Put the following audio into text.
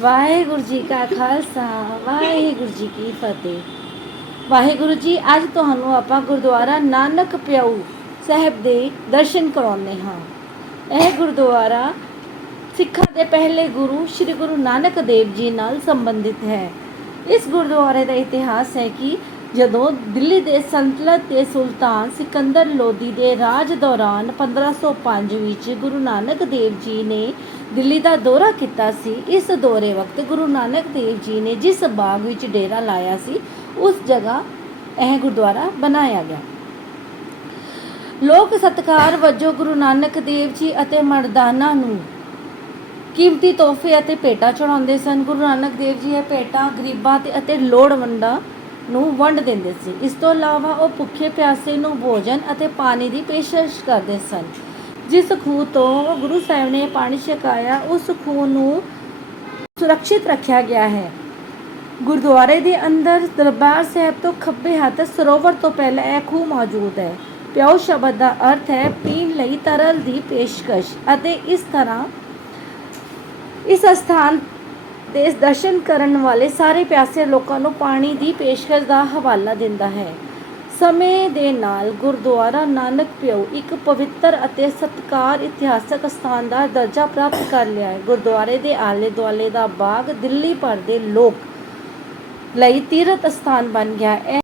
ਵਾਹਿਗੁਰੂ ਜੀ ਕਾ ਖਾਲਸਾ, ਵਾਹਿਗੁਰੂ ਜੀ ਕੀ ਫਤਿਹ। ਵਾਹਿਗੁਰੂ ਜੀ, ਅੱਜ ਤੁਹਾਨੂੰ ਆਪਾਂ ਗੁਰਦੁਆਰਾ ਨਾਨਕ ਪਿਆਊ ਸਾਹਿਬ ਦੇ ਦਰਸ਼ਨ ਕਰਾਉਂਦੇ ਹਾਂ। ਇਹ ਗੁਰਦੁਆਰਾ ਸਿੱਖਾਂ ਦੇ ਪਹਿਲੇ ਗੁਰੂ, ਸ੍ਰੀ ਗੁਰੂ ਨਾਨਕ ਦੇਵ ਜੀ ਨਾਲ ਸੰਬੰਧਿਤ ਹੈ। ਇਸ ਗੁਰਦੁਆਰੇ ਦਾ ਇਤਿਹਾਸ ਹੈ ਕਿ ਜਦੋਂ ਦਿੱਲੀ ਦੇ ਸੰਤਲਤ ਦੇ ਸੁਲਤਾਨ ਸਿਕੰਦਰ ਲੋਦੀ ਦੇ ਰਾਜ ਦੌਰਾਨ 1505 ਵਿੱਚ ਗੁਰੂ ਨਾਨਕ ਦੇਵ ਜੀ ਨੇ ਦਿੱਲੀ ਦਾ ਦੌਰਾ ਕੀਤਾ ਸੀ, ਇਸ ਦੌਰੇ ਵਕਤ ਗੁਰੂ ਨਾਨਕ ਦੇਵ ਜੀ ਨੇ ਜਿਸ ਬਾਗ ਵਿੱਚ ਡੇਰਾ ਲਾਇਆ ਸੀ, ਉਸ ਜਗ੍ਹਾ ਇਹ ਗੁਰਦੁਆਰਾ ਬਣਾਇਆ ਗਿਆ। ਲੋਕ ਸਤਕਾਰ ਵਜੋਂ ਗੁਰੂ ਨਾਨਕ ਦੇਵ ਜੀ ਅਤੇ ਮਰਦਾਨਾ ਨੂੰ ਕੀਮਤੀ ਤੋਹਫੇ ਅਤੇ ਭੇਟਾਂ ਚੜਾਉਂਦੇ ਸਨ। ਗੁਰੂ ਨਾਨਕ ਦੇਵ ਜੀ ਇਹ ਭੇਟਾਂ ਗਰੀਬਾਂ ਤੇ ਅਤੇ ਲੋੜਵੰਦਾਂ ਨੂੰ ਵੰਡ ਦਿੰਦੇ ਸੀ। ਇਸ ਤੋਂ ਇਲਾਵਾ ਉਹ ਭੁੱਖੇ ਪਿਆਸੇ ਨੂੰ ਭੋਜਨ ਅਤੇ ਪਾਣੀ ਦੀ ਪੇਸ਼ਕਸ਼ ਕਰਦੇ ਸਨ। ਜਿਸ ਖੂਹ ਤੋਂ ਗੁਰੂ ਸਾਹਿਬ ਨੇ ਪਾਣੀ ਛਕਾਇਆ, ਉਸ ਖੂਹ ਨੂੰ ਸੁਰੱਖਿਅਤ ਰੱਖਿਆ ਗਿਆ ਹੈ। ਗੁਰਦੁਆਰੇ ਦੇ ਅੰਦਰ ਦਰਬਾਰ ਸਾਹਿਬ ਤੋਂ ਖੱਬੇ ਹੱਥ ਸਰੋਵਰ ਤੋਂ ਪਹਿਲਾਂ ਇਹ ਖੂਹ ਮੌਜੂਦ ਹੈ। ਪਿਓ ਸ਼ਬਦ ਦਾ ਅਰਥ ਹੈ ਪੀਣ ਲਈ ਤਰਲ ਦੀ ਪੇਸ਼ਕਸ਼ ਅਤੇ ਇਸ ਤਰ੍ਹਾਂ ਇਸ ਸਥਾਨ ਦੇ ਦਰਸ਼ਨ ਕਰਨ ਵਾਲੇ ਸਾਰੇ ਪਿਆਸੇ ਲੋਕਾਂ ਨੂੰ ਪਾਣੀ ਦੀ ਪੇਸ਼ਕਸ਼ ਦਾ ਹਵਾਲਾ ਦਿੰਦਾ ਹੈ। ਸਮੇਂ ਦੇ ਨਾਲ ਗੁਰਦੁਆਰਾ ਨਾਨਕ ਪਿਓ ਇੱਕ ਪਵਿੱਤਰ ਅਤੇ ਸਤਕਾਰ ਇਤਿਹਾਸਕ ਸਥਾਨ ਦਾ ਦਰਜਾ ਪ੍ਰਾਪਤ ਕਰ ਲਿਆ ਹੈ। ਗੁਰਦੁਆਰੇ ਦੇ ਆਲੇ ਦੁਆਲੇ ਦਾ ਬਾਗ ਦਿੱਲੀ ਭਰ ਦੇ ਲੋਕ ਲਈ ਤੀਰਥ ਸਥਾਨ ਬਣ ਗਿਆ। ਹੈ ਇਹ